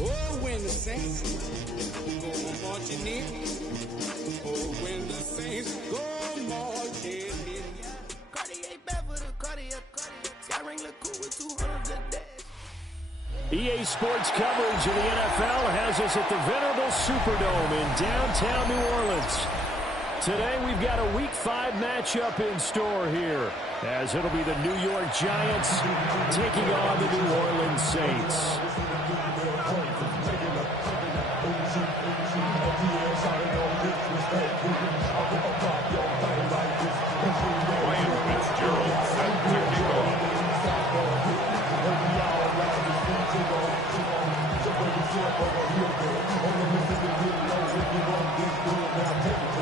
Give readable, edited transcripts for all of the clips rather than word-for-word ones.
Oh, when the saints go marching in. Oh, when the saints go marching in. Cartier Beverly, Cartier. Skyring look cool with 200 a day. EA Sports coverage of the NFL has us at the venerable Superdome in downtown New Orleans. Today we've got a Week 5 matchup in store here, as it'll be the New York Giants taking on the New Orleans Saints.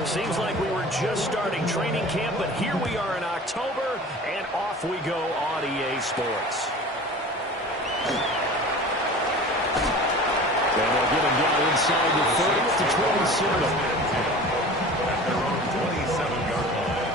Seems like we were just starting training camp, but here we are in October, and off we go on EA Sports. And they'll get him down inside the 30 to 27. At their own 27-yard line.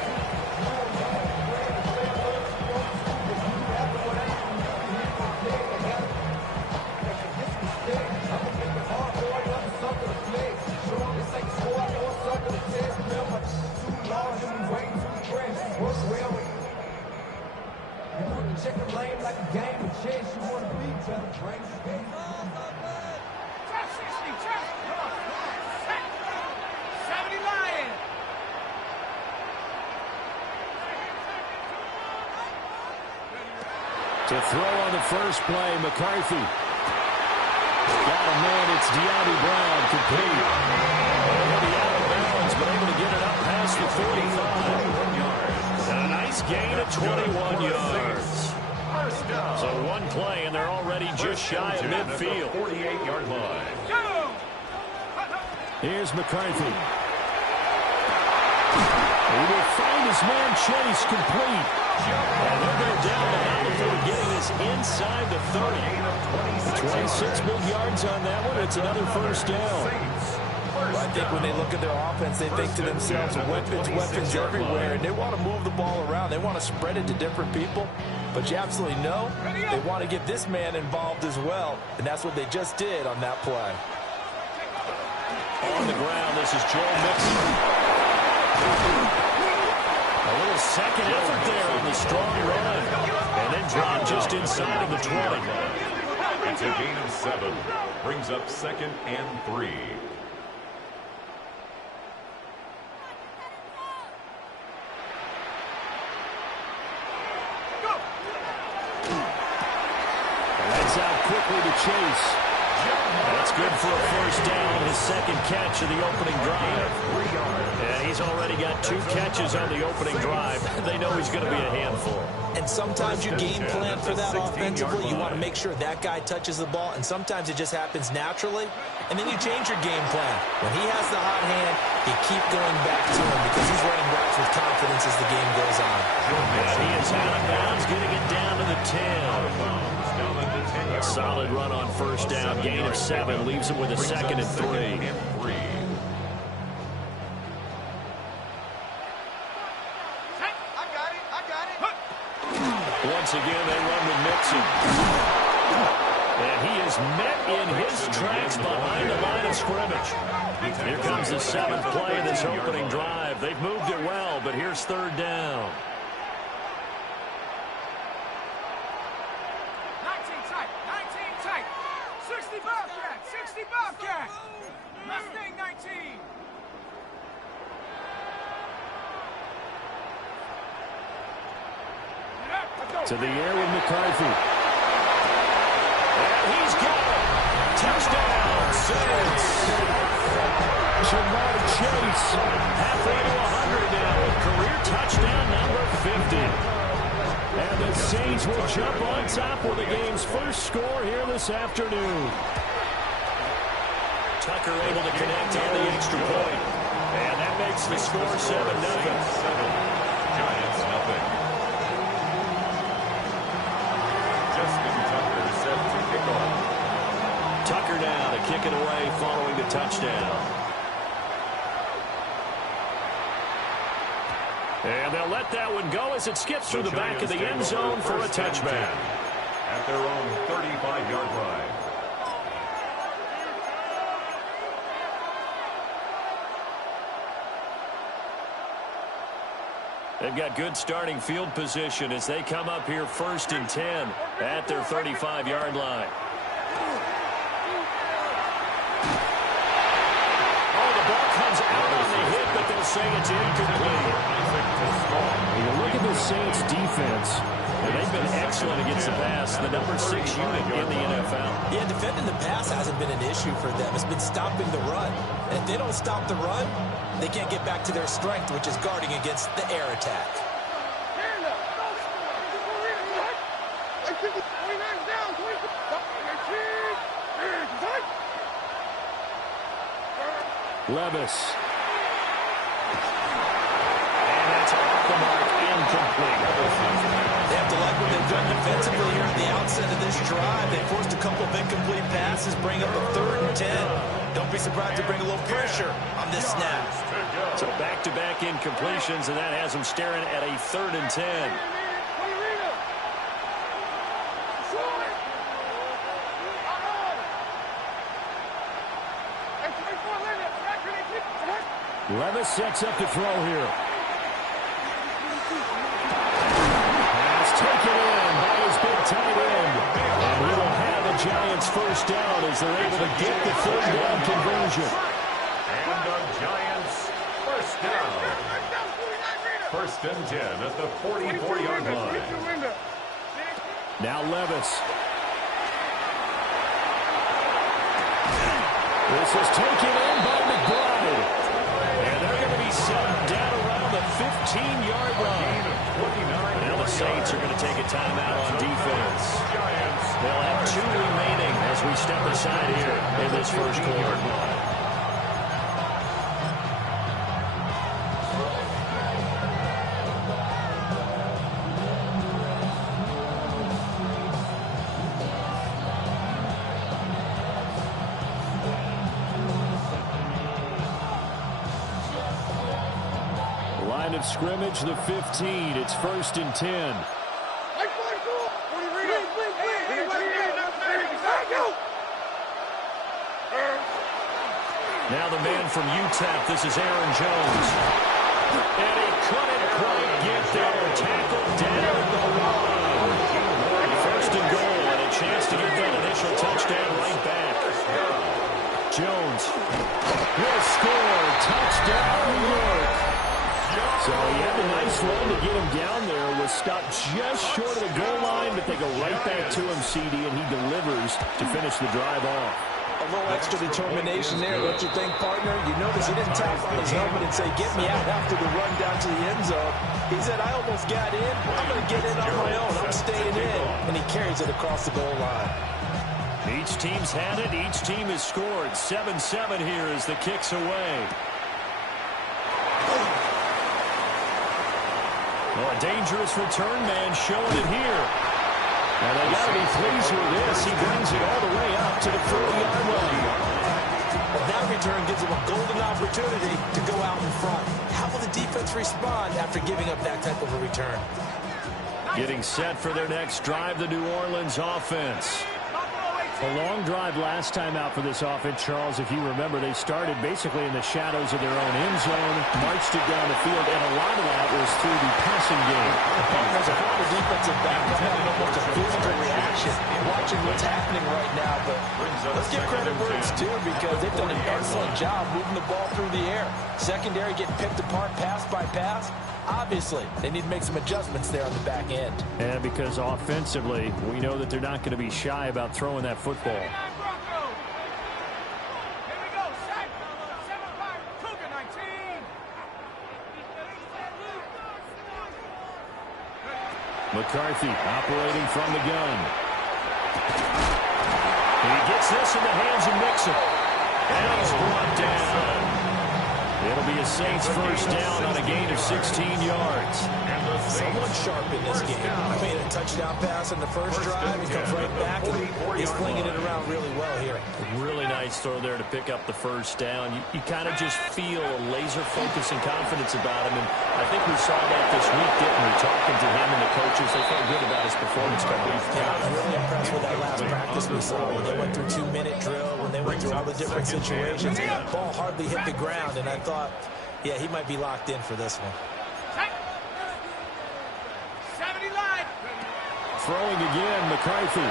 Check the lane like a game of chess. You want to beat, better bring it. Trap 60, trap. Come on. 70 Lion. To throw on the first play, McCarthy. Got a man, it's De'Ami Brown, complete. He'll be out of bounds, but able to get it up past the 45. And a nice gain of 21 yards. So one play, and they're already just shy of midfield. 48-yard line. Here's McCarthy. He will find his man Chase complete. And they're going down the hill before getting this inside the 30. 26 big yards on that one. It's another first down. Well, I think when they look at their offense, they think to themselves, weapons everywhere, and they want to move the ball around. They want to spread it to different people. But you absolutely know they want to get this man involved as well, and that's what they just did on that play. On the ground, this is Joe Mixon. A little second effort there on the strong run. And then dropped just inside of the 20. It's a gain of 7. Brings up 2nd and 3. That's out quickly to Chase. That's good for a first down, his second catch of the opening drive. And he's already got 2 catches on the opening drive. They know he's going to be a handful. And sometimes you game plan for that offensively. You want to make sure that guy touches the ball, and sometimes it just happens naturally. And then you change your game plan. When he has the hot hand, you keep going back to him because he's running routes with confidence as the game goes on. And he is out of bounds, getting it down to the 10. A solid run on first down, gain of 7, leaves him with a 2nd and 3. Once again, they run with Mixon. And he is met in his tracks behind the line of scrimmage. Here comes the 7th play of this opening drive. They've moved it well, but here's 3rd down. 19 tight. 60 Bobcat. Mustang 19. To the air with McCarthy. And he's got it. Touchdown, Saints. Ja'Marr Chase, halfway to 100 now with career touchdown number 50. And the Saints will jump on top with the game's first score here this afternoon. Tucker able to connect on the extra point. And that makes the score 7-0. Giants nothing. Justin Tucker set to kick off. Tucker now to kick it away following the touchdown. And they'll let that one go as it skips through the back of the end zone for a touchback. At their own 35-yard line. They've got good starting field position as they come up here 1st and 10 at their 35-yard line. Oh, the ball comes out on the hit, but they'll say it's incomplete. You look at the Saints defense, and they've been excellent against the pass, the number 6 unit in the NFL. Yeah, defending the pass hasn't been an issue for them. It's been stopping the run. And if they don't stop the run, they can't get back to their strength, which is guarding against the air attack. Levis. And that's off the mark, incomplete. They have to like what they've done defensively here at the outset of this drive. They forced a couple of incomplete passes, bring up a 3rd and 10. Don't be surprised to bring a little pressure on this snap. So back-to-back incompletions, and that has them staring at a 3rd and 10. Levis sets up to throw here. Pass taken in by his big tight end. And he will have the Giants first down as they're able to get the 3rd down conversion. And the Giants first down. 1st and 10 at the 44-yard line. Now Levis. This is taken in by McBride. And they're going to be set down around the 15-yard line. Now the Saints are going to take a timeout on defense. They'll have 2 remaining as we step aside here in this first quarter. Line of scrimmage, the 15. It's 1st and 10. Now the man from UTEP, this is Aaron Jones. And he couldn't quite get there. Tackled down the line. 1st and goal, and a chance to get that initial touchdown right back. Jones will score. Touchdown, New York. So he had a nice run to get him down there. Was stopped just short of the goal line, but they go right back to him, CD, and he delivers to finish the drive off. A little extra determination there, don't you think, partner? You notice he didn't tap on his helmet and say, get me out after the run down to the end zone. He said, I almost got in. I'm going to get in on my own. I'm staying in. And he carries it across the goal line. Each team's had it. Each team has scored. 7-7 here as the kick's away. Oh, a dangerous return man showing it here. And they got to be pleased with this. He brings it all the way up to the 40-yard line. Well, that return gives them a golden opportunity to go out in front. How will the defense respond after giving up that type of a return? Getting set for their next drive, the New Orleans offense. A long drive last time out for this offense, Charles. If you remember, they started basically in the shadows of their own end zone, marched it down the field, and a lot of that was through the passing game. There's a couple of defensive backs having almost a physical reaction, watching what's happening right now. But let's give credit where it's due because they've done an excellent job moving the ball through the air. Secondary getting picked apart pass by pass. Obviously, they need to make some adjustments there on the back end. And because offensively, we know that they're not going to be shy about throwing that football. McCarthy operating from the gun. He gets this in the hands of Mixon. And he's brought down. It'll be a Saints first down on a gain of 16 yards. Someone sharp in this game. I made a touchdown pass in the first drive. He comes right back, and he's flinging it around really well here. Really nice throw there to pick up the first down. You kind of just feel a laser focus and confidence about him, and I think we saw that this week, didn't we? Talking to him and the coaches, they felt good about his performance coming. Yeah, I was really impressed with that last practice we saw when they went through 2-minute drill, when they went through all the different situations. Ball hardly hit the ground, and I thought, yeah, he might be locked in for this one. Throwing again, McCarthy.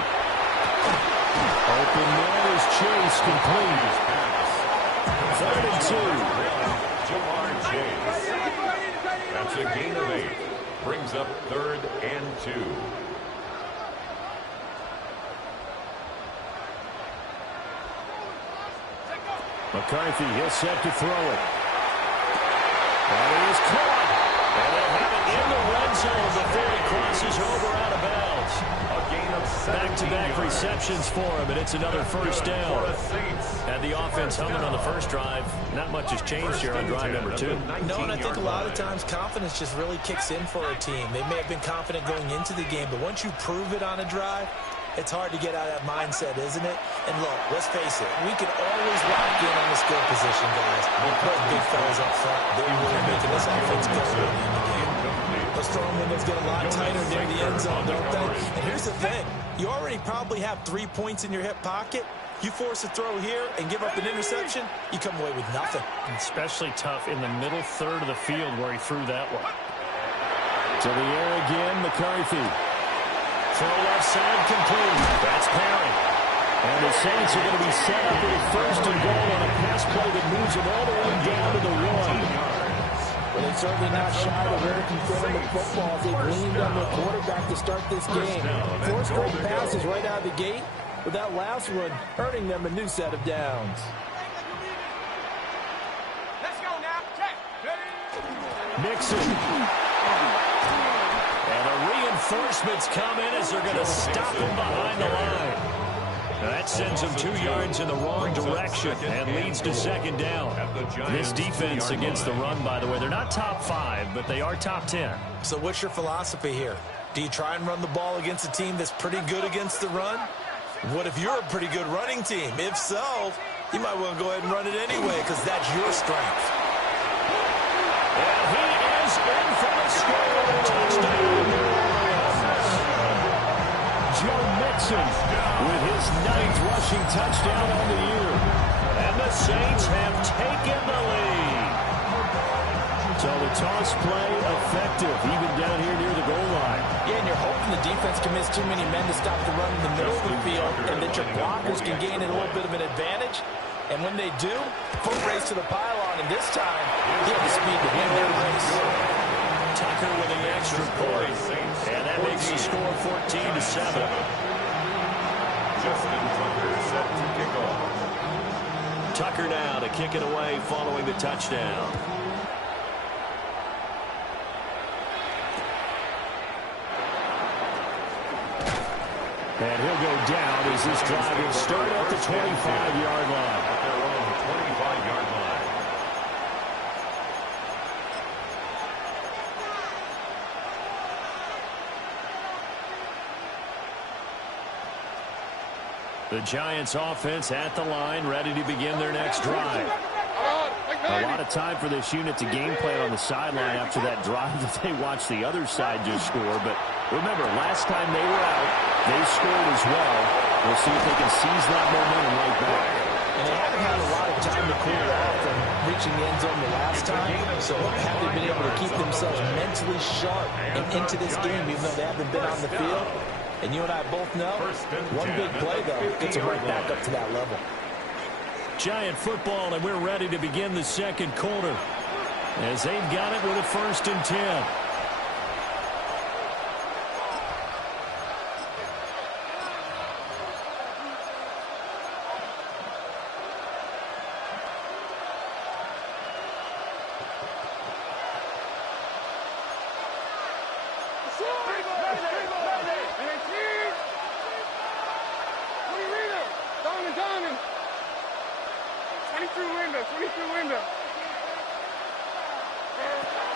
Open man is Chase, complete. 3rd and 2. Jamar Chase. That's a gain of 8. Brings up 3rd and 2. McCarthy, he'll set to throw it. That is caught. And they'll have it in the red zone before he crosses over out of bounds. A gain of 17 Back-to-back yards. receptions for him, and it's another first down. For the Saints. Had the offense humming on the first drive. Not much has changed here on drive number 2. No, and I think a lot of times confidence just really kicks in for a team. They may have been confident going into the game, but once you prove it on a drive, it's hard to get out of that mindset, isn't it? And look, let's face it, we can always lock in on the skill position, guys. Those big fellas up front, they're really making this offense go early in the game. Those throwing windows get a lot tighter near the end zone, don't they? And here's the thing. You already probably have 3 points in your hip pocket. You force a throw here and give up an interception, you come away with nothing. Especially tough in the middle third of the field where he threw that one. To the air again, McCarthy. Throw left side complete. That's Perry. And the Saints are going to be set up with a 1st and goal on a pass play that moves them all the way down to the 1. Well, they're certainly not shy of where they can throw the football as they've leaned on their quarterback to start this game. 4 straight passes right out of the gate, with that last one earning them a new set of downs. Let's go now. Check. Nixon. And the reinforcements come in as they're going to stop him behind the line. Now that sends him 2 yards in the wrong direction and leads to 2nd down. This defense against the run, by the way, they're not top 5, but they are top 10. So what's your philosophy here? Do you try and run the ball against a team that's pretty good against the run? What if you're a pretty good running team? If so, you might want to go ahead and run it anyway because that's your strength. And he is in for the score. Touchdown. Joe Mixon with his 9th rushing touchdown on the year. And the Saints have taken the lead. So the toss play effective, even down here near the goal line. Yeah, and you're hoping the defense commits too many men to stop the run in the middle of the field and that your blockers can gain a little bit of an advantage. And when they do, foot race to the pylon, and this time, he had the speed to win that race. Tucker with an extra point, and that makes the score 14-7. Justin Tucker set to kick off. Tucker now to kick it away following the touchdown. And he'll go down as this drive will start at the 25-yard line. At their own 25-yard line. The Giants offense at the line, ready to begin their next drive. A lot of time for this unit to game plan on the sideline after that drive that they watched the other side just score. But remember, last time they were out, they scored as well. We'll see if they can seize that momentum right back. And they haven't had a lot of time to cool off from reaching the end zone the last time. So have they been able to keep themselves mentally sharp and into this game, even though they haven't been on the field? And you and I both know, one big play, though, gets them right back up to that level. Giant football, and we're ready to begin the 2nd quarter as they've got it with a 1st and 10.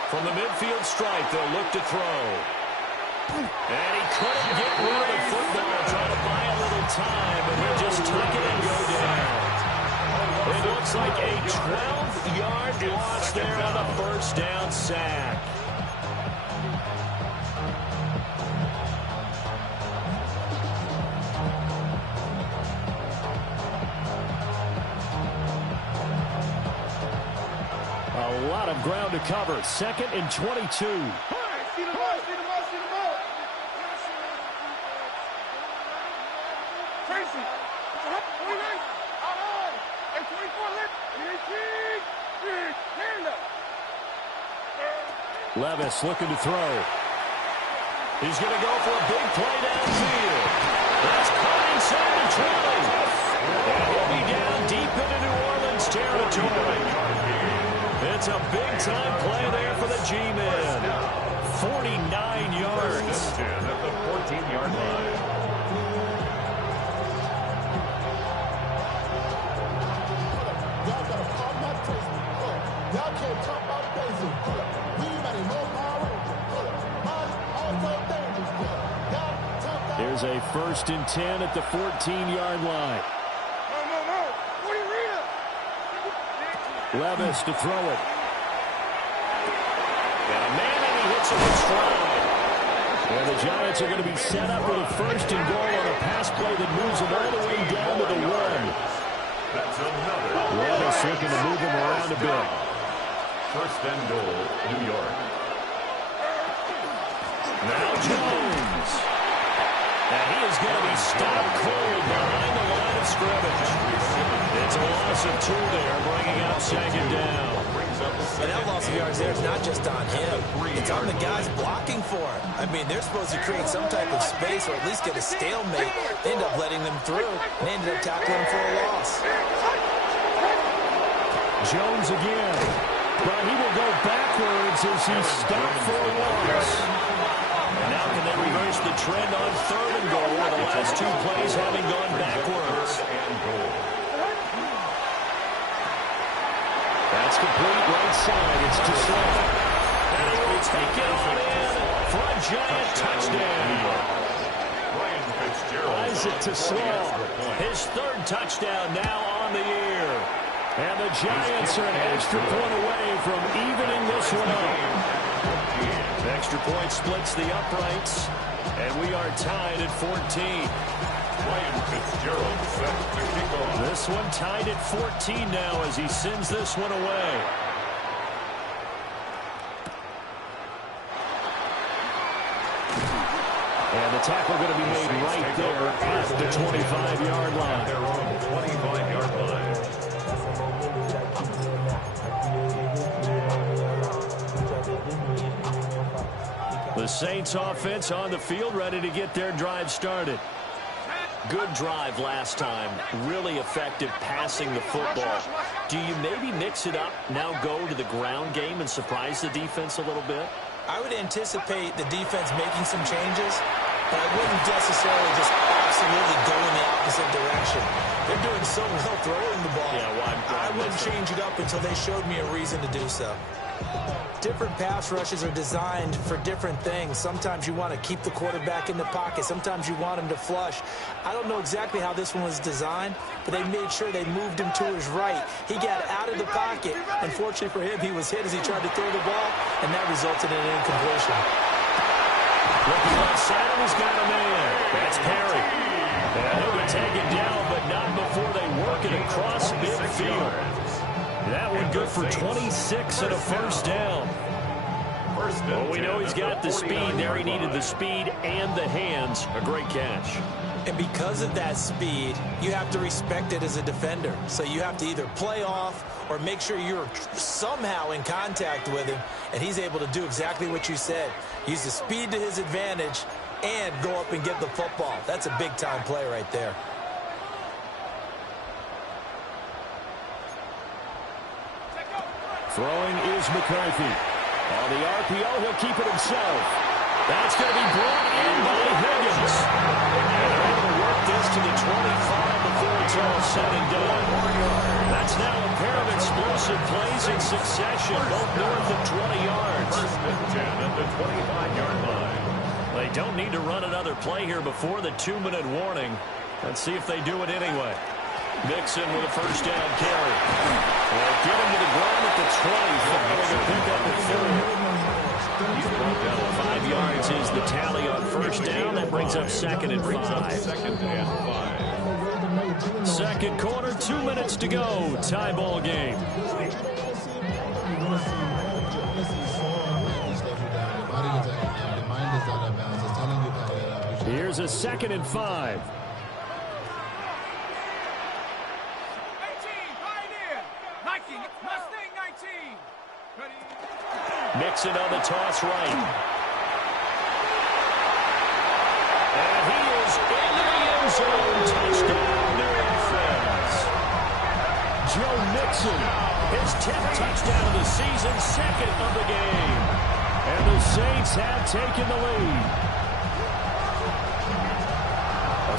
From the midfield stripe, they'll look to throw. And he couldn't get rid of the football, trying to buy a little time, and he just took it and go down. It looks like a 12-yard loss there on the 1st down sack. A lot of ground to cover. 2nd and 22. Tracy. 29. And 24 left. 18. Hand up. Levis looking to throw. He's going to go for a big play downfield. That's caught inside the 20. And he'll be down deep into New Orleans territory. It's a big-time play there for the G-Men. 49 yards. At the 14-yard line. Y'all can't talk about basic. Anybody more power? Also dangerous. There's a 1st and 10 at the 14-yard line. Levis to throw it. And a man, and he hits it with stride. And the Giants are going to be set up with a 1st and goal on a pass play that moves them all the way down to the 1. That's another. Levis looking to move them around a bit. 1st and goal, New York. Now Jones. And he is going to be stopped cold behind the line of scrimmage. It's a loss of 2 there, bringing up 2nd down. And that loss of yards there is not just on him. It's on the guys blocking for him. I mean, they're supposed to create some type of space or at least get a stalemate. They end up letting them through and they ended up tackling for a loss. Jones again. But he will go backwards as he stopped for a loss. And now can they reverse the trend on 3rd and goal with the last 2 plays having gone backwards? That's complete right side. It's Toussaint. And he will take it on in for a Giant touchdown. Isaac Toussaint, his 3rd touchdown now on the year. And the Giants are an extra point away from evening this one up. The extra point splits the uprights, and we are tied at 14. Ryan Fitzgerald set to kick off. This one tied at 14 now as he sends this one away. And the tackle going to be made right there at the 25-yard line. Their own 25-yard line. The Saints offense on the field, ready to get their drive started. Good drive last time. Really effective passing the football. Do you maybe mix it up, now go to the ground game and surprise the defense a little bit? I would anticipate the defense making some changes, but I wouldn't necessarily just absolutely go in the opposite direction. They're doing so well throwing the ball. Yeah, well, I wouldn't change it up until they showed me a reason to do so. Different pass rushes are designed for different things. Sometimes you want to keep the quarterback in the pocket. Sometimes you want him to flush. I don't know exactly how this one was designed, but they made sure they moved him to his right. He got out of the pocket. Unfortunately for him, he was hit as he tried to throw the ball, and that resulted in an incompletion. Looking left side, and he's got a man. That's Perry. And he'll be taken down, but not before they work it across midfield. That one good for 26 and a 1st down. Well, we know he's got the speed there. He needed the speed and the hands. A great catch. And because of that speed, you have to respect it as a defender. So you have to either play off or make sure you're somehow in contact with him, and he's able to do exactly what you said. Use the speed to his advantage and go up and get the football. That's a big-time play right there. Throwing is McCarthy. On the RPO, he'll keep it himself. That's going to be brought in by Higgins. And they're able to work this to the 25 before it's all said and done. That's now a pair of explosive plays in succession, both north of 20 yards. 1st and 10 at the 25-yard line. They don't need to run another play here before the 2-minute warning. Let's see if they do it anyway. Mixon with a 1st down carry. And get him to the ground at the 20. Following a pickup at 4. 5 yards is the tally on 1st down. That brings up 2nd and 5. 2nd and 5. 2nd quarter, 2 minutes to go. Tie ball game. Here's a 2nd and 5. Mixon on the toss right. And he is in the end zone. Touchdown, New England. Joe Mixon, his 10th touchdown of the season, second of the game. And the Saints have taken the lead.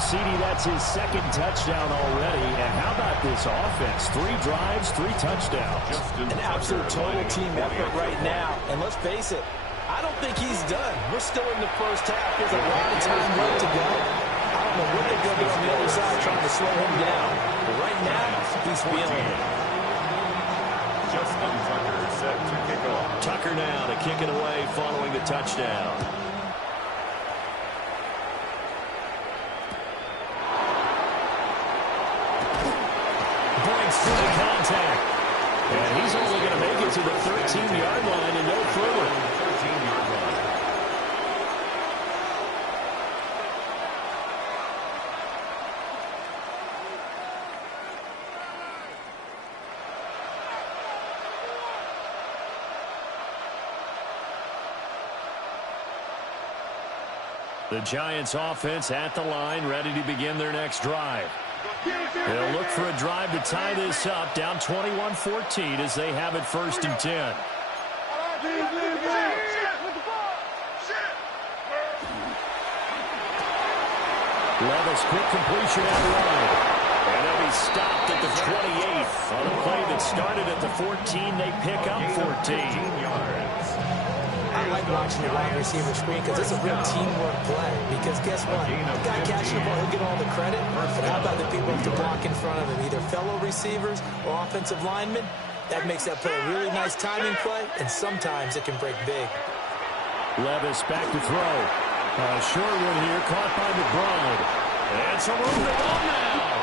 CD, that's his second touchdown already. And how about this offense? 3 drives, 3 touchdowns. An absolute total team effort right now. And let's face it, I don't think he's done. We're still in the first half. There's a lot of time left to go. I don't know what they're going to do on the other side trying to slow him down. But right now, he's feeling it. Justin Tucker set to kick off. Tucker now to kick it away following the touchdown. Through the contact. And he's only going to make it to the 13-yard line and no further. 13-yard line. The Giants offense at the line, ready to begin their next drive. They'll look for a drive to tie this up, down 21-14 as they have it 1st and 10. Levis, quick completion out wide. And they'll be stopped at the 28th. On a play that started at the 14, they pick up 14 yards. I like watching the wide receiver screen because it's a real teamwork play. Because guess what? The guy catching the ball, he'll get all the credit. But how about the people who have to block in front of him? Either fellow receivers or offensive linemen. That makes that play a really nice timing play, and sometimes it can break big. Levis back to throw. Short one here, caught by McBride. And some room to run now.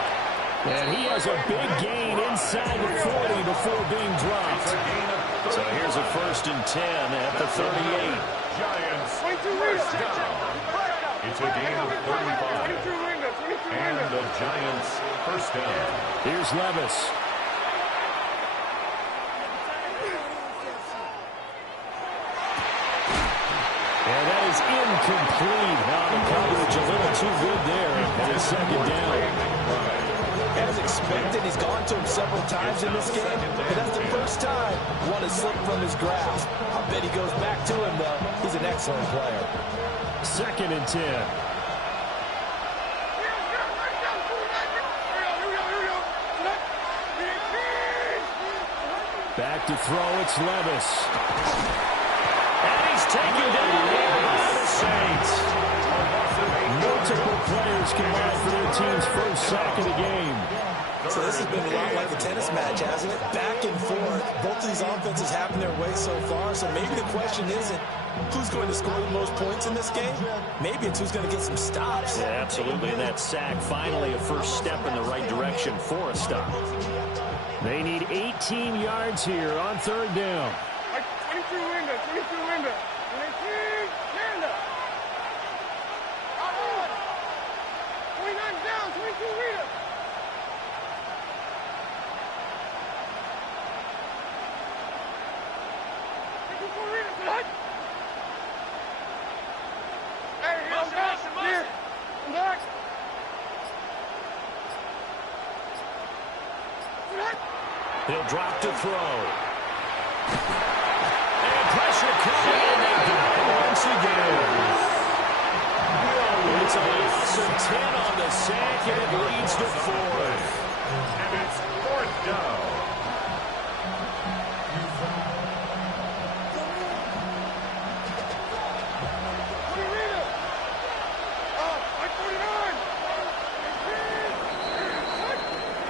And he has a big gain inside the 40 before being dropped. So here's a 1st and 10 at the 38. Giants first down. It's a gain of 35. And the Giants first down. Here's Levis. And that is incomplete. Now the coverage a little too good there. And it's 2nd down. As expected, he's gone to him several times in this game, but that's the first time one has slipped from his grasp. I bet he goes back to him, though. He's an excellent player. 2nd and 10. Back to throw, it's Levis. And he's taken down by the Saints. Multiple players combined for their team's first sack of the game. So this has been a lot like a tennis match, hasn't it? Back and forth. Both of these offenses having their way so far. So maybe the question isn't who's going to score the most points in this game. Maybe it's who's going to get some stops. Yeah, absolutely. And that sack, finally a first step in the right direction for a stop. They need 18 yards here on 3rd down. 22 window, 22 window. 19, Canada. 29 down, 22 window. He'll drop to throw. And pressure coming, and they got it once again. It's a loss of 10 on the sack, and it leads to 4th. And it's 4th down.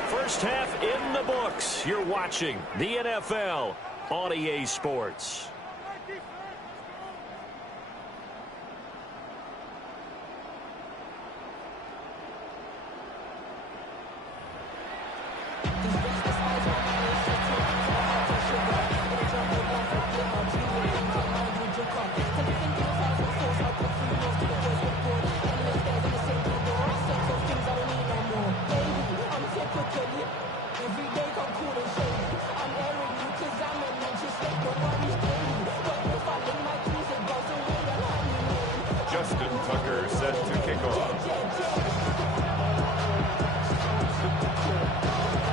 First half in the books. You're watching the NFL on EA Sports. Every day come cool and shady. I'm airing you 'cause I'm in Manchester.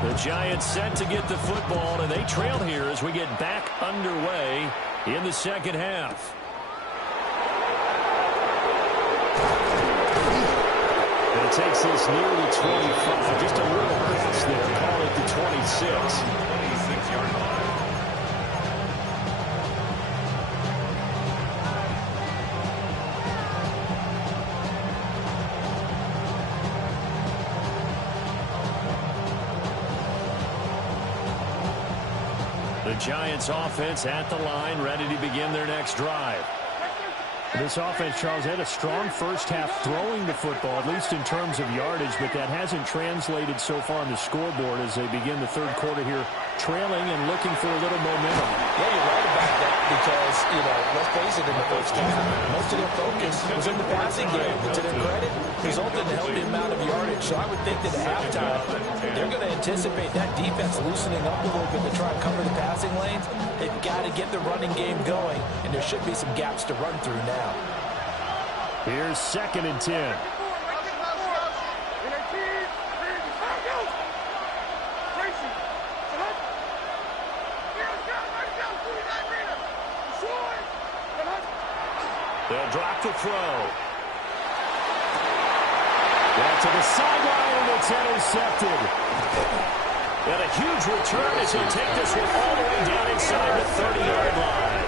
The Giants set to get the football, and they trail here as we get back underway in the second half. And it takes this near the 25, just a little pass there. Call it the 26. 26-yard line. The Giants offense at the line, ready to begin their next drive. This offense, Charles, had a strong first half throwing the football, at least in terms of yardage, but that hasn't translated so far on the scoreboard as they begin the third quarter here, trailing and looking for a little momentum. Yeah, you're right about that because, let's face it, in the first half, most of their focus was in the passing game. But to their credit, resulted in a healthy amount of yardage. So I would think that at halftime, they're going to anticipate that defense loosening up a little bit to try and cover the passing lanes. They've got to get the running game going, and there should be some gaps to run through now. Here's 2nd and 10. They'll drop the throw. Back to the sideline, and it's intercepted. And a huge return as he'll take this one all the way down inside the 30-yard line.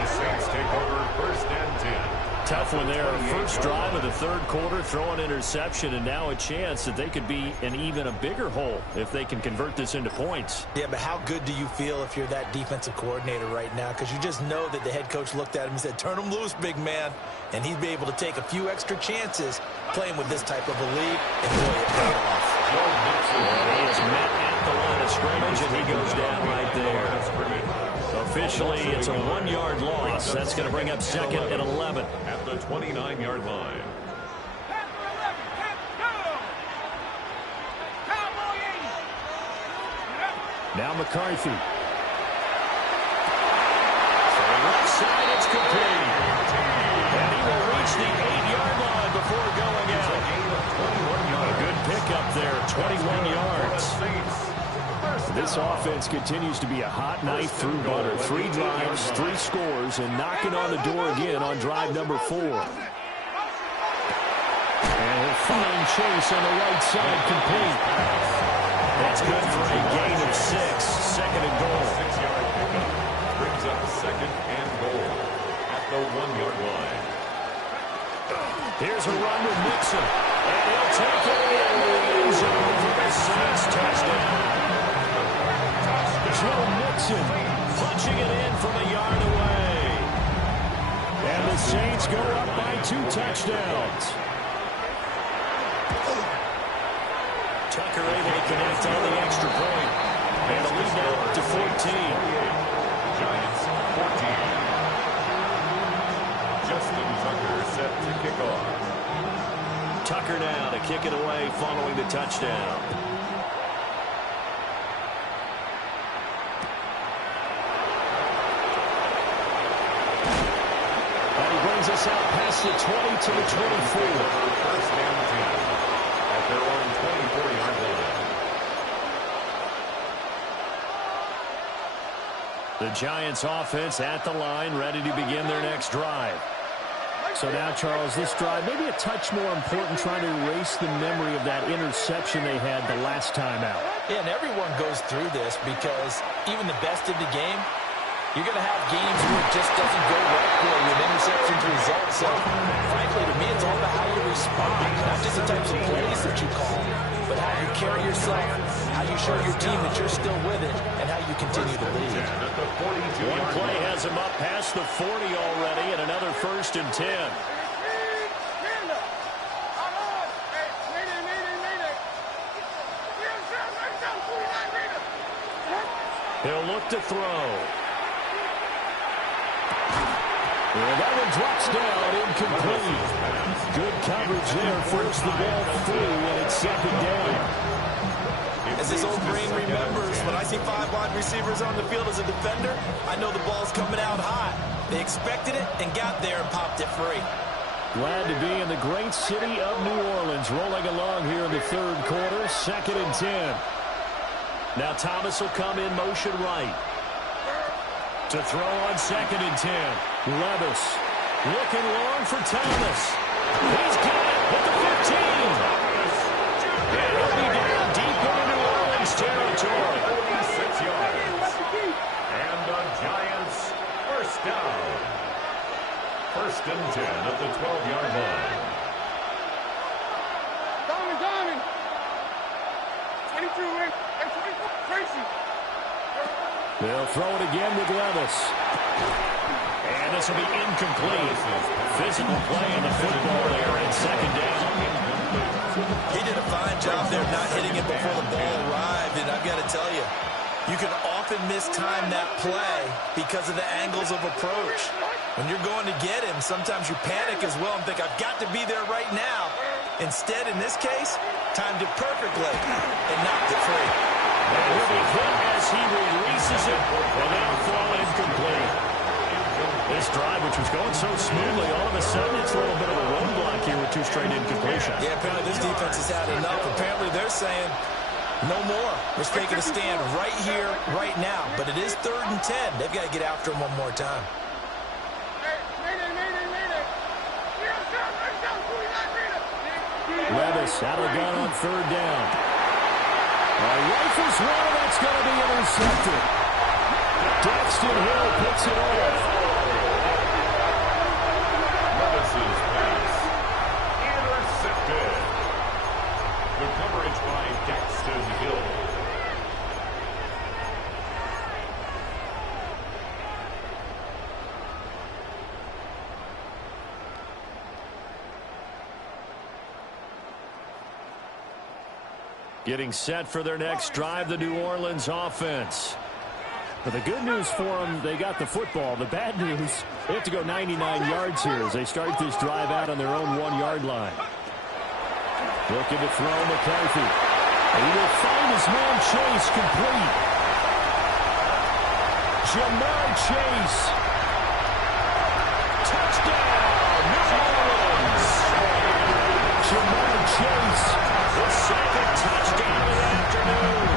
The Saints take over 1st and 10. Tough one there. First drive of the third quarter, throw an interception, and now a chance that they could be in even a bigger hole if they can convert this into points. Yeah, but how good do you feel if you're that defensive coordinator right now? Because you just know that the head coach looked at him and said, turn him loose, big man. And he'd be able to take a few extra chances playing with this type of a lead, and boy, it paid off. He is met at the line of scrimmage, and he goes down right there. Officially, it's a 1-yard loss. That's going to bring up 2nd and 11. At the 29-yard line. Now McCarthy. For the right side, it's complete. And he will reach the 8-yard line before going out. A good pickup there, 21 yards. This offense continues to be a hot knife through butter. 3 drives, 3 scores, and knocking on the door again on drive number 4. And he'll find Chase on the right side complete. That's good for a gain of 6. 2nd and goal. 6-yard pickup brings up 2nd and goal at the 1-yard line. Here's a run with Mixon. And he'll take it in the end zone for the Saints touchdown. Joe Mixon punching it in from a yard away. And the Saints go up by 2 touchdowns. Tucker able to connect on the extra point. And a lead now up to 14. Giants 14. Justin Tucker set to kick off. Tucker now to kick it away following the touchdown. Us out past the 20 to the 24. 1st and 10 at their own 24-yard line. The Giants offense at the line, ready to begin their next drive. So now, Charles, this drive maybe a touch more important, trying to erase the memory of that interception they had the last time out. Yeah, and everyone goes through this because even the best in the game, you're going to have games where it just doesn't go right for you, and interceptions result. So, frankly, to me, it's all about how you respond, not just the types of plays that you call, but how you carry yourself, how you show your team that you're still with it, and how you continue to lead. One play has him up past the 40 already, and another 1st and 10. He'll look to throw. And that one drops down, incomplete. Good coverage there, forced the ball through, and it's 2nd down. As this old brain remembers, when I see 5 wide receivers on the field as a defender, I know the ball's coming out hot. They expected it and got there and popped it free. Glad to be in the great city of New Orleans, rolling along here in the third quarter, 2nd and 10. Now Thomas will come in motion right. To throw on 2nd and 10. Levis looking long for Thomas. He's got it at the 15. And he'll be down deep into New Orleans territory. 46 yards. And the Giants first down. 1st and 10 at the 12-yard line. Diamond. 22 in. And 24 Tracy. They'll throw it again with Levis. And this will be incomplete. Physical play on the football there at 2nd down. He did a fine job there not hitting it before the ball arrived, and I've got to tell you, you can often mistime that play because of the angles of approach. When you're going to get him, sometimes you panic as well and think, I've got to be there right now. Instead, in this case, timed it perfectly and knocked it free. And he'll be hit as he releases it, and that'll fall incomplete. This drive, which was going so smoothly, all of a sudden it's a little bit of a roadblock here with 2 straight incompletions. Yeah, apparently this defense has had enough. Apparently they're saying, no more. We're taking a stand right here, right now. But it is 3rd and 10. They've got to get after him one more time. Levis out of the gun on 3rd down. Rifles one, and that's going to be intercepted. Daxton Hill picks it off. Levis's pass intercepted. The coverage by Daxton Hill. Getting set for their next drive, the New Orleans offense. But the good news for them, they got the football. The bad news, they have to go 99 yards here as they start this drive out on their own 1-yard line. Looking to throw McCarthy. He will find his man Chase complete. Jamar Chase. Touchdown, New Orleans. Jamar Chase, the 2nd touchdown of the afternoon.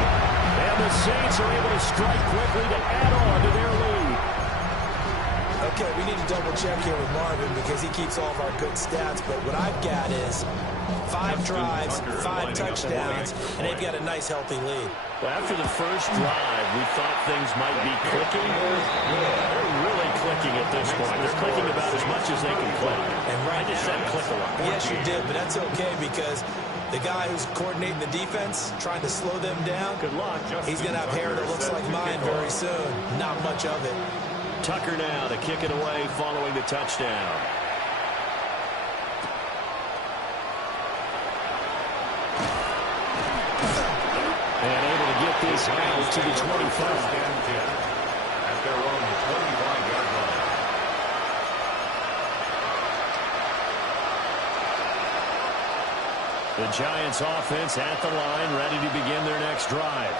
And the Saints are able to strike quickly to add on to their lead. Okay, we need to double check here with Marvin because he keeps all of our good stats. But what I've got is 5 drives, 5 touchdowns, and they've got a nice, healthy lead. Well, after the first drive, we thought things might be clicking. They're really clicking at this point. They're clicking about as much as they can click. And right I just said click a lot. Yes, you did, but that's okay because the guy who's coordinating the defense, trying to slow them down, Good luck. he's going to have hair that looks like mine very soon. Not much of it. Tucker now to kick it away following the touchdown. And able to get this out to the 25. At their own 25-yard line. The Giants offense at the line, ready to begin their next drive.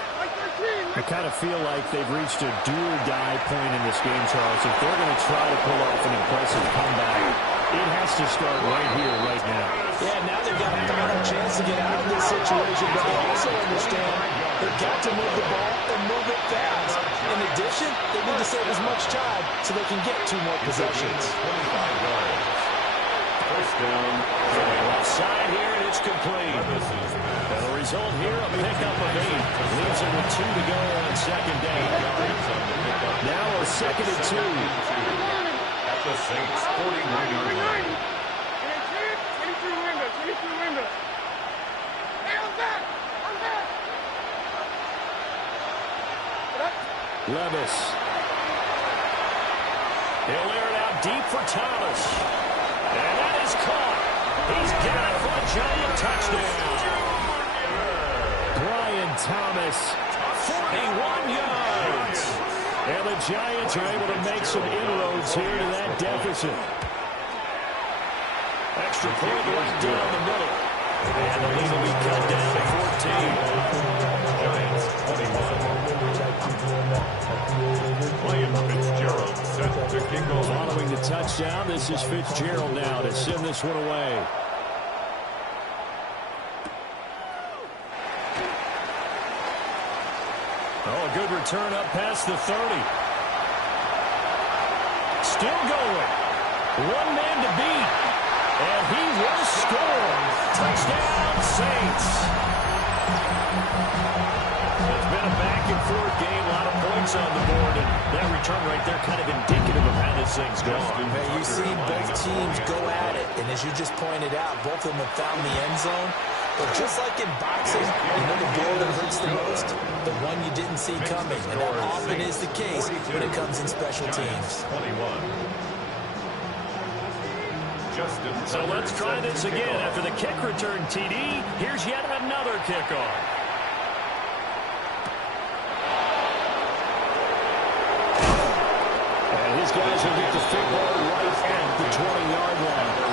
I kind of feel like they've reached a do-or-die point in this game, Charles. If they're going to try to pull off an impressive comeback, it has to start right here, right now. Yeah, now they've got a final chance to get out of this situation, but they also understand they've got to move the ball and move it fast. In addition, they need to save as much time so they can get 2 more possessions. 25 yards. First down. Left side here, and it's complete. And the result here, a pickup of 8. Leaves it with 2 to go on 2nd down. Now a 2nd and 2. At the Saints' 49-yard line. 22 window. Hey, I'm back. Levis. He'll air it out deep for Thomas. And that is caught. He's got it for a giant touchdown. Brian Thomas, 41 yards. And the Giants are able to make some inroads here to that deficit. Extra point right down the middle. And the lead will be cut down to 14. Giants 21. William Fitzgerald set to kick off. Following the touchdown, this is Fitzgerald now to send this one away. Oh, a good return up past the 30. Still going. One man to beat. And he will score. Touchdown, Saints. It's been a back-and-forth game. A lot of points on the board. And that return right there kind of indicative of how this thing's going. Man, you see both teams go at it. And as you just pointed out, both of them have found the end zone. But just like in boxing, you know the blow that hurts the most? The one you didn't see coming. And that often is the case when it comes in special teams. 21. So let's try this again. After the kick return TD, here's yet another kickoff. And his guys will get the football right at the 20-yard line.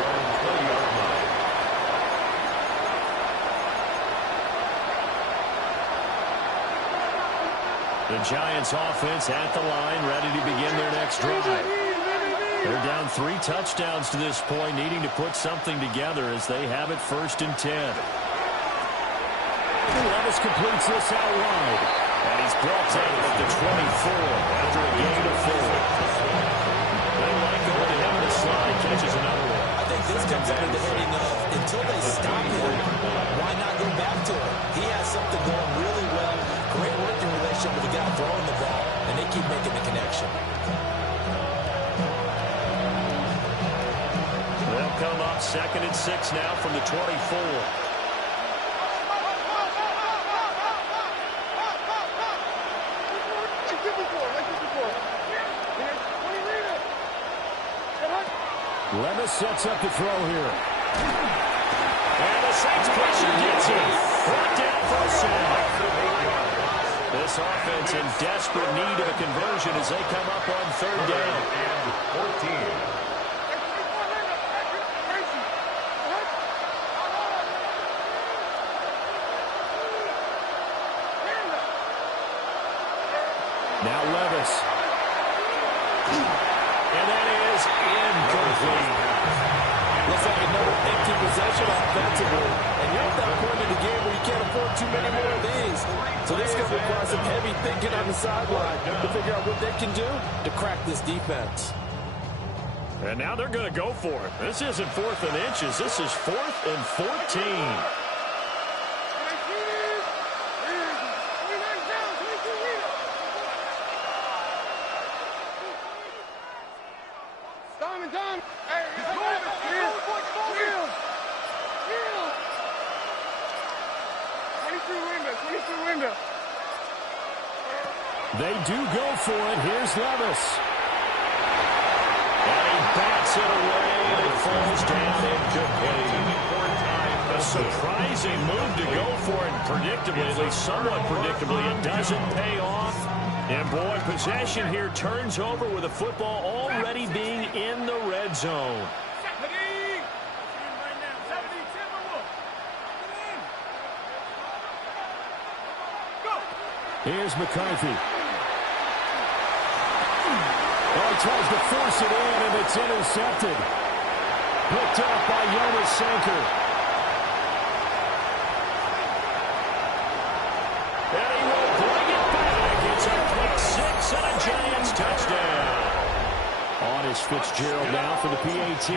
The Giants offense at the line, ready to begin their next drive. They're down 3 touchdowns to this point, needing to put something together as they have it 1st and 10. Levis completes this out wide. And he's brought down at the 24 after a gain of 4. They like going to him in the slide, catches another one. I think this comes under the heading of, until they stop him, why not go back to him? He has something going really well. Great working relationship with the guy throwing the ball, and they keep making the connection. They'll come up 2nd and 6 now from the 24. Levis sets up to throw here. And the Saints pressure gets him. Brought down for a sack. This offense in desperate need of a conversion as they come up on 3rd down. And 14. Now Levis. And that is incomplete. Looks like another empty possession offensively. And you're at that point in the game where you can't afford too many more of these. So this is going to require some heavy thinking on the sideline to figure out what they can do to crack this defense. And now they're going to go for it. This isn't 4th and inches. This is 4th and 14. They do go for it. Here's Levis. And he bats it away, and it falls down incomplete. A surprising move to go for it, predictably, at least somewhat predictably. It doesn't pay off. And, boy, possession here turns over with the football already being in the red zone. Here's McCarthy. Oh, he tries to force it in, and it's intercepted. Picked up by Jonas Sanker. And he will bring it back. It's a pick 6 and a Giants touchdown. On is Fitzgerald now for the PAT.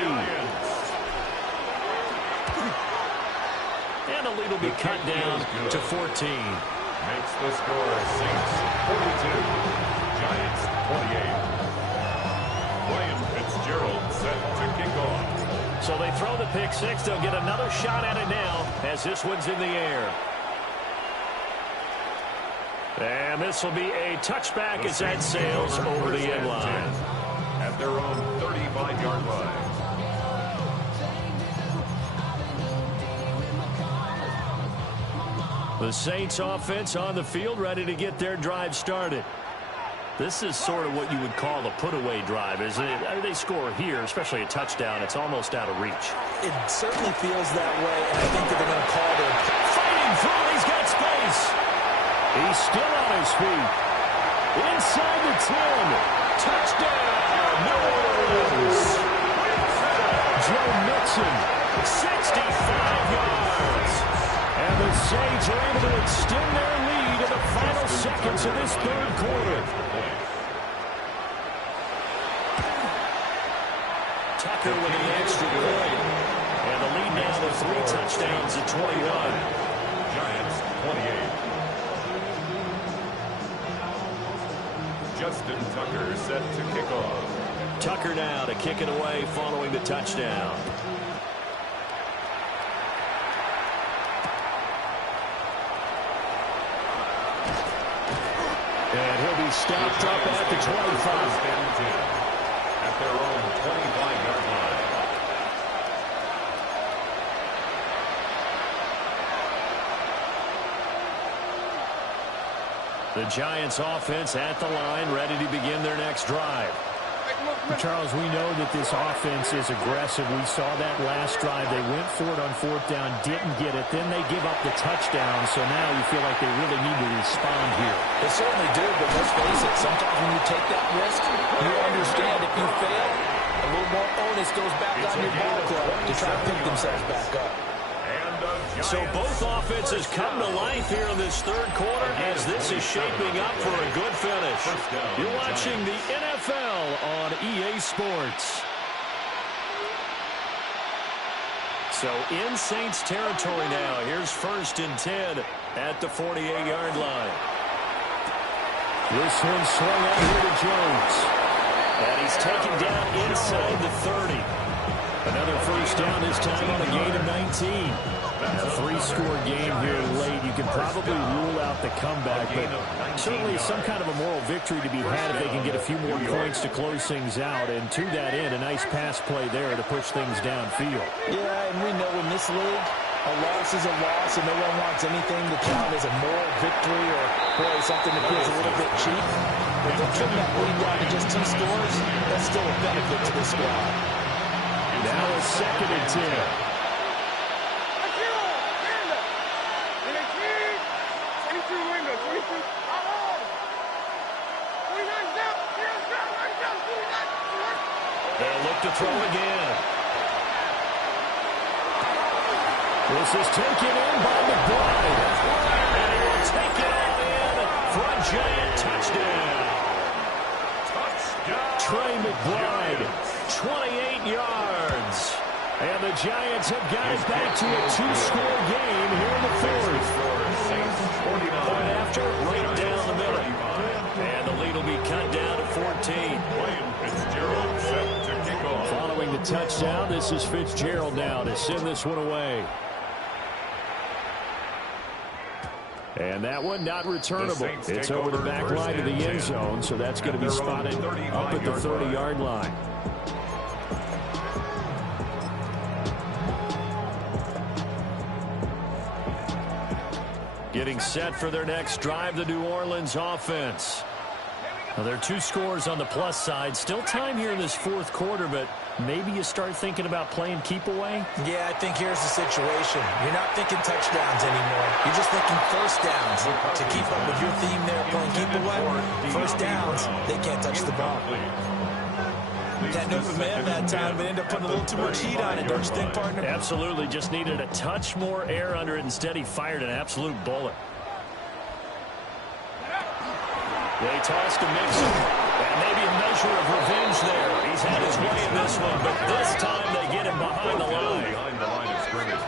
And the lead will be cut down to 14. Makes the score Saints 42, Giants 28. Ryan Fitzgerald set to kick off. So they throw the pick 6. They'll get another shot at it now as this one's in the air. And this will be a touchback as that sails over the end line. At their own 35-yard line. The Saints offense on the field ready to get their drive started. This is sort of what you would call a put-away drive, isn't it? I mean, they score here, especially a touchdown. It's almost out of reach. It certainly feels that way, and I think that they're going to call their... Fighting through, he's got space. He's still on his feet. Inside the 10. Touchdown, New Orleans. Joe Mixon, 65 yards. And the Saints are able to extend their lead in the final seconds into this third quarter. Tucker with the extra point. And the lead now to 3 touchdowns at 21. Giants 28. Justin Tucker set to kick off. Tucker now to kick it away following the touchdown. And he'll be stopped up at the 25. At their own 25-yard line. The Giants offense at the line, ready to begin their next drive. Charles, we know that this offense is aggressive. We saw that last drive. They went for it on 4th down, didn't get it. Then they give up the touchdown. So now you feel like they really need to respond here. They certainly do, but let's face it, sometimes when you take that risk, you understand if you fail, a little more onus goes back on your ball club to try to pick themselves back up. So both offenses come to life here in this third quarter as this is shaping up for a good finish. You're watching the NFL on EA Sports. So in Saints territory now. Here's 1st and 10 at the 48-yard line. This one swung out here to Jones. And he's taken down inside the 30. Another first down, this time on a gain of 19. A 3-score game here late. You can probably rule out the comeback, but certainly some kind of a moral victory to be had if they can get a few more points to close things out. And to that end, a nice pass play there to push things downfield. Yeah, and we know in this league, a loss is a loss, and no one wants anything to count as a moral victory or boy, something that feels a little bit cheap. But they'll trim that lead down to just 2 scores. That's still a benefit to the squad. Now a 2nd and 10. They'll look to throw again. This is taken in by McBride. And he will take it all in for a Giant touchdown. Trey McBride, 28 yards. And the Giants have got it back to a 2-score game here in the 4th. Point after, right down the middle. And the lead will be cut down to 14. Fitzgerald set to kick off. Following the touchdown, this is Fitzgerald now to send this one away. And that one not returnable. It's over the back line of the end zone, so that's going to be spotted up at the 30-yard line. Getting set for their next drive, the New Orleans offense. Now, there are 2 scores on the plus side. Still time here in this 4th quarter, but maybe you start thinking about playing keep away? Yeah, I think here's the situation. You're not thinking touchdowns anymore. You're just thinking first downs. To keep up with your theme there, playing keep away, first downs, they can't touch the ball. That open man that time, but ended up putting a little too much heat on it, don't you think, partner? Absolutely. Just needed a touch more air under it. Instead, he fired an absolute bullet. They tossed to Mixon. And maybe a measure of revenge there. He's had his way in this one, but this time they get him behind the line. Behind the line of scrimmage.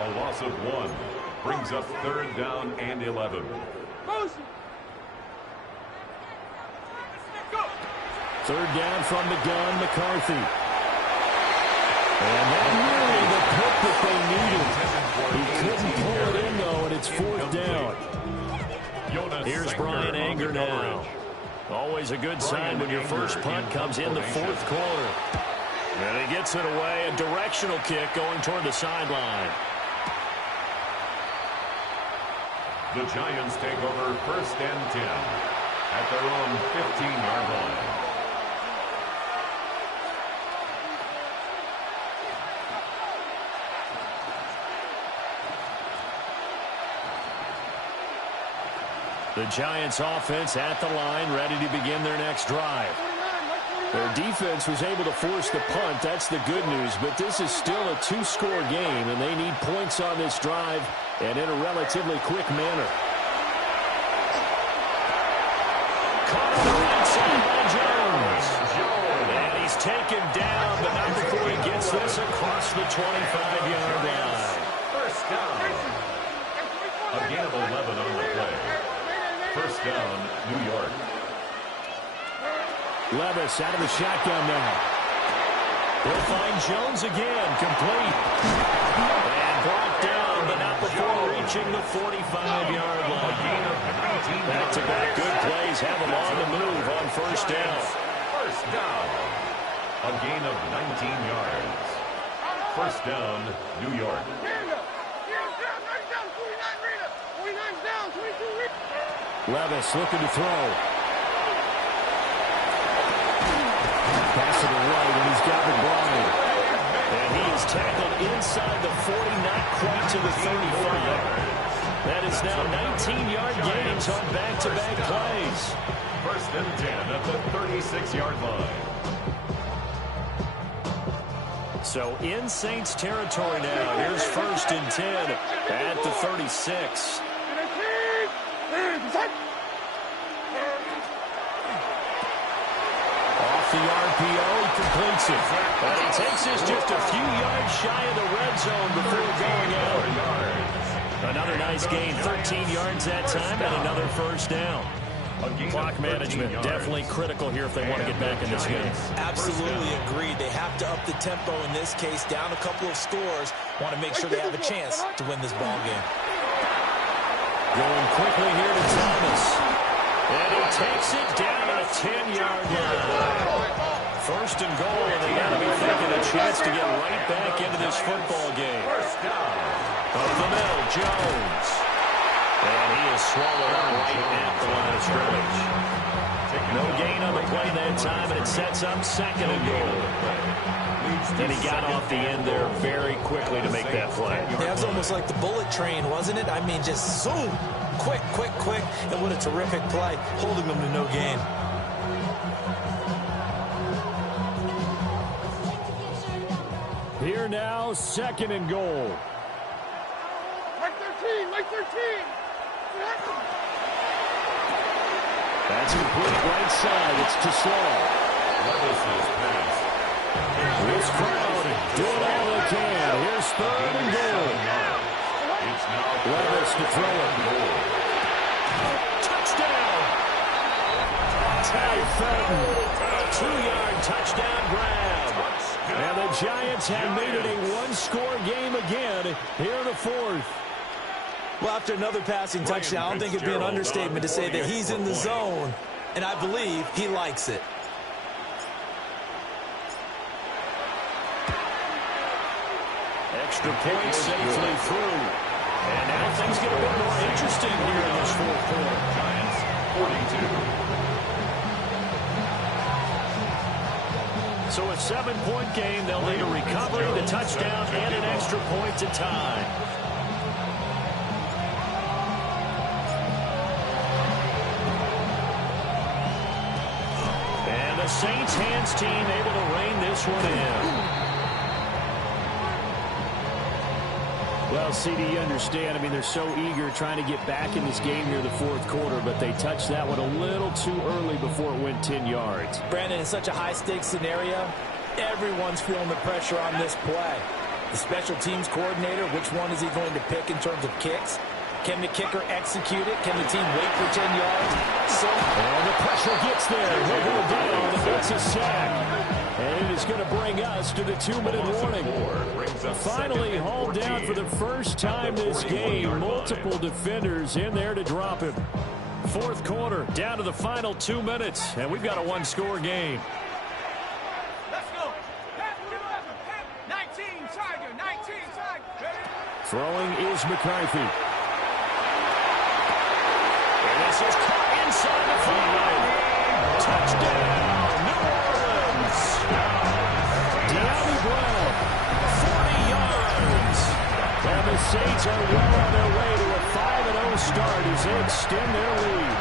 A loss of 1 brings up 3rd down and 11. Third down from the gun, McCarthy. And that really the pick that they needed. He couldn't pull it in, though, and it's 4th down. Here's Brian Anger now. Always a good sign when your first punt comes in the 4th quarter. And he gets it away. A directional kick going toward the sideline. The Giants take over 1st and 10 at their own 15-yard line. The Giants offense at the line, ready to begin their next drive. Their defense was able to force the punt. That's the good news. But this is still a 2-score game, and they need points on this drive and in a relatively quick manner. taken down, but not before he gets this across the 25-yard line. First down. A gain of 11 on the play. First down, New York. Levis out of the shotgun now. He'll find Jones again, complete. And brought down, but not before reaching the 45-yard line. Back-to-back good plays have him on the move on first down. First down. A gain of 19 yards. First down, New York. Levis looking to throw. Pass to the right, and he's got McBride. And he is tackled inside the 40, not quite to the 35. That is now 19-yard gains on back-to-back plays. First and 10 at the 36-yard line. So in Saints territory now. Here's first and 10 at the 36. Off the RPO, he completes it. And he takes this just a few yards shy of the red zone before going out. Another nice gain, 13 yards that time, and another first down. Clock management definitely critical here if they want to get back in this game. Absolutely agreed. They have to up the tempo in this case, down a couple of scores. Want to make sure they have a chance to win this ball game. Going quickly here to Thomas. And he takes it down at a 10-yard line. First and goal, and they got to be thinking a chance to get right back into this football game. Up the middle, Jones. And he is swallowed up right at the line of scrimmage. No gain on the play that time, and it sets up second and goal. And he got off the end there very quickly to make that play. Yeah, it was almost like the bullet train, wasn't it? I mean, just zoom. Quick, quick, quick. And what a terrific play, holding them to no gain. Here now, second and goal. Like 13, like 13. That's complete right side. It's to Slow. This crowd doing all they can. Here's third and goal. Levis to throw it. Touchdown! Ty Felton. A 2-yard touchdown grab. And the Giants have made it a one-score game again here in the fourth. Well, after another passing touchdown, I don't think it'd be an understatement to say that he's in the zone, and I believe he likes it. Extra point safely through. And now things get a bit more interesting here in this fourth quarter. Giants 42. So a 7-point game, they'll need a recovery, the touchdown, and an extra point to tie. And the Saints hands team able to rein this one in. Well, CD, you understand. I mean, they're so eager trying to get back in this game near the fourth quarter, but they touched that one a little too early before it went 10 yards. Brandon, in such a high-stakes scenario, everyone's feeling the pressure on this play. The special teams coordinator, which one is he going to pick in terms of kicks? Can the kicker execute it? Can the team wait for 10 yards? And the pressure gets there. He'll go down. It gets a sack. And it is going to bring us to the 2-minute warning. Finally hauled down for the first time this game. Multiple defenders in there to drop him. Fourth quarter, down to the final 2 minutes. And we've got a one-score game. Let's go. 19, Tiger, 19, Tiger. Throwing is McCarthy. And this is caught inside the 5. Touchdown, New Orleans. De'Ami Brown, 40 yards. and the Saints are well on their way to a 5-0 start as they extend their lead.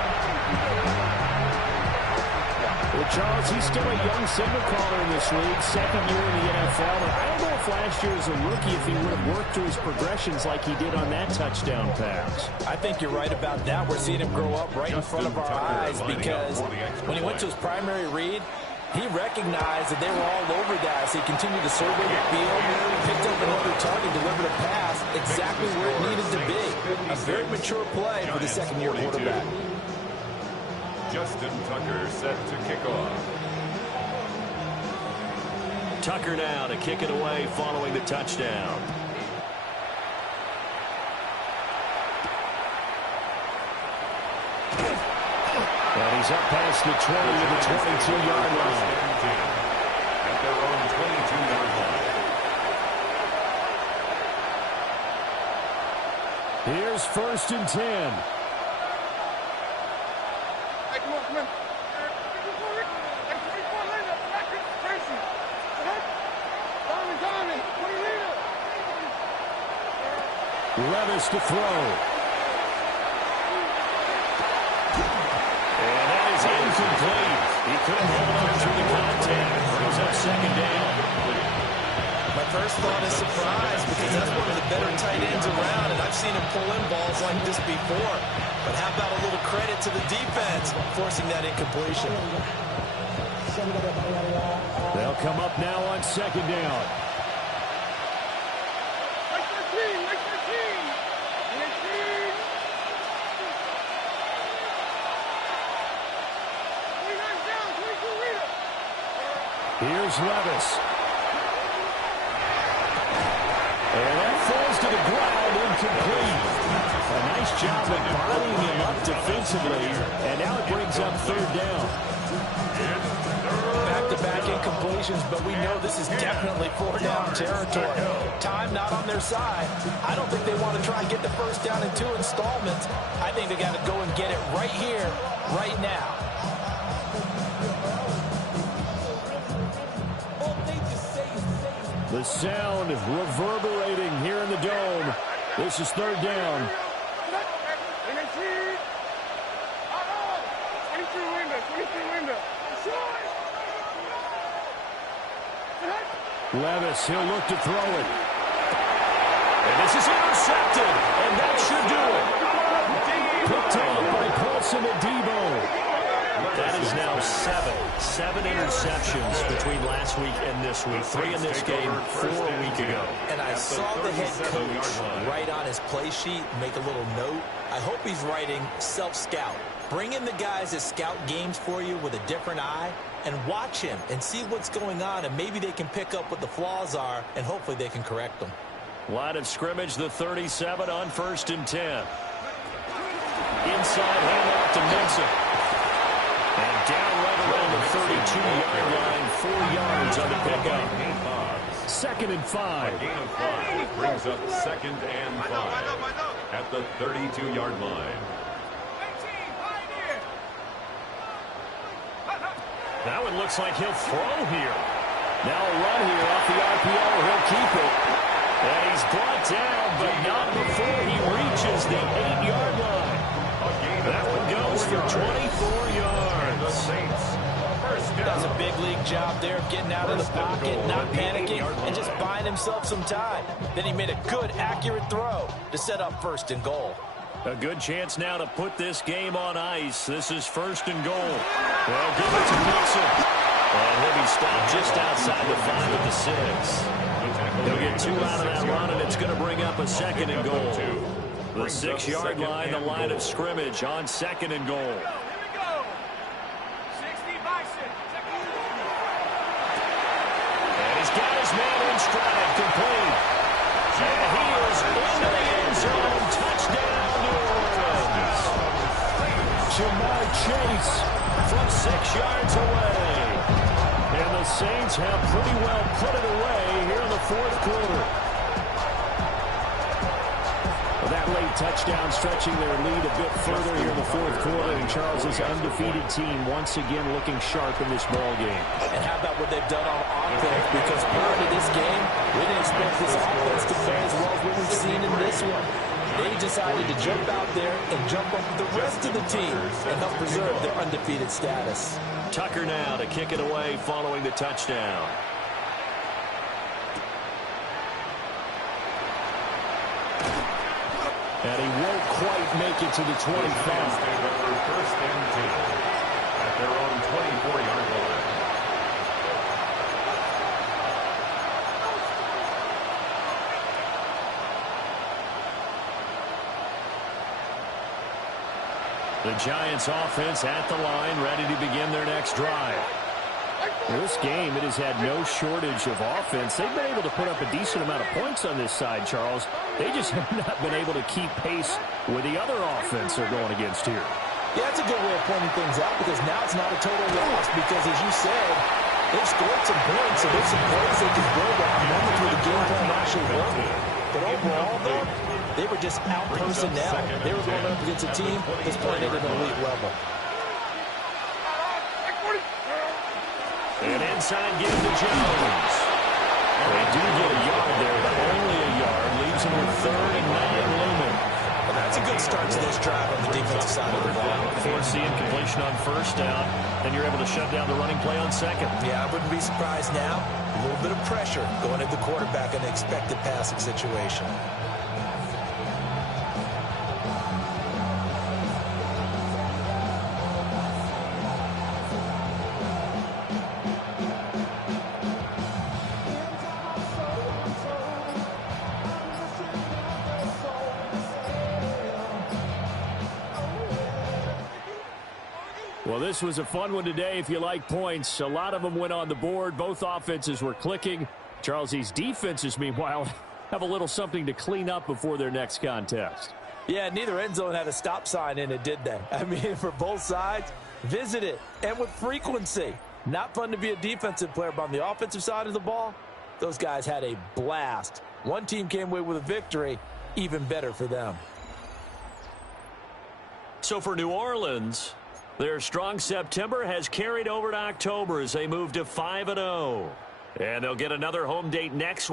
Well, Charles, he's still a young signal caller in this league, second year in the NFL. And I don't know if last year as a rookie if he would have worked through his progressions like he did on that touchdown pass. I think you're right about that. We're seeing him grow up right in front of our eyes because when he went to his primary read, He recognized that they were all over that as he continued to survey the field, picked up another target, delivered a pass exactly where it needed to be. A very mature play for the second-year quarterback. Justin Tucker set to kick off. Tucker now to kick it away following the touchdown. And he's up past the 20 to the 22-yard line. At their own 22-yard line. Here's 1st and 10. Hey, come on, come on. Levis to throw. And that is incomplete. He couldn't hold on through the contact. Brings up 2nd down. My first thought is surprise because that's one of the better tight ends around, and I've seen him pull in balls like this before. But how about a little credit to the defense forcing that incompletion? They'll come up now on 2nd down. Here's Levis. And that falls to the ground, incomplete. A nice job of bodying him up defensively. And now it brings up 3rd down. Back-to-back incompletions, but we know this is definitely 4th-down territory. Time not on their side. I don't think they want to try and get the 1st down in 2 installments. I think they got to go and get it right here, right now. The sound reverberating here in the dome. This is 3rd down. Levis, he'll look to throw it. And this is intercepted. And that should do it. Picked up by Paulson Adebo. That is now 7 interceptions between last week and this week. 3 in this game, 4 a week ago. And I saw the head coach write on his play sheet, make a little note. I hope he's writing self-scout. Bring in the guys that scout games for you with a different eye and watch him and see what's going on, and maybe they can pick up what the flaws are, and hopefully they can correct them. Line of scrimmage, the 37 on 1st and 10. Inside handoff to Mixon. And down right around the 32-yard line, 4 yards on the pickup. 2nd and 5. Gain of 5 brings up 2nd and 5 at the 32-yard line. That one looks like he'll throw here. Now a run here off the RPO. He'll keep it. And he's brought down, but not before he reaches the 8-yard line. That one goes for 24 yards. The Saints. Does a big league job there of getting out of the pocket, not panicking, and just buying himself some time. Then he made a good, accurate throw to set up 1st and goal. A good chance now to put this game on ice. This is 1st and goal. They'll give it to Mixon. And he'll be stopped just outside the 5 at the 6. He'll get 2 out of that run, and it's going to bring up a 2nd and goal. The 6-yard line, the line of scrimmage on 2nd and goal. And he's got his man in stride, complete. And he is into the end zone. Touchdown, New Orleans. Jamar Chase from 6 yards away. And the Saints have pretty well put it away here in the 4th quarter. Well, that late touchdown stretching their lead a bit further here in the 4th quarter. And Charles' undefeated team once again looking sharp in this ball game. And how about what they've done on offense? Because prior to this game, we didn't expect this offense to play as well as what we've seen in this one. They decided to jump out there and jump up with the rest of the team and help preserve their undefeated status. Tucker now to kick it away following the touchdown. And he won't quite make it to the 25. 1st and 10 at their own 24-yard line. The Giants offense at the line, ready to begin their next drive. This game, it has had no shortage of offense. They've been able to put up a decent amount of points on this side, Charles. They just have not been able to keep pace with the other offense they're going against here. Yeah, that's a good way of pointing things out because now it's not a total loss because, as you said, they've scored some points, so there's some plays they can build on. Moments where the game plan actually worked. But overall, though, they were just out-personnel. They were going up against a team that's playing at an elite level. And inside give to Jones. They do get a yard there, but only a yard. Leaves them with 3rd and 9 looming. Well, that's a good start to this drive on the defensive side of the ball. Force the incompletion on first down, then you're able to shut down the running play on second. Yeah, I wouldn't be surprised now. A little bit of pressure going at the quarterback in an expected passing situation. Well, this was a fun one today if you like points. A lot of them went on the board. Both offenses were clicking. Charles, these defenses, meanwhile, have a little something to clean up before their next contest. Yeah, neither end zone had a stop sign in it, did they? I mean, for both sides, visit it, and with frequency. Not fun to be a defensive player, but on the offensive side of the ball, those guys had a blast. One team came away with a victory, even better for them. So for New Orleans, their strong September has carried over to October as they move to 5-0. And they'll get another home date next week.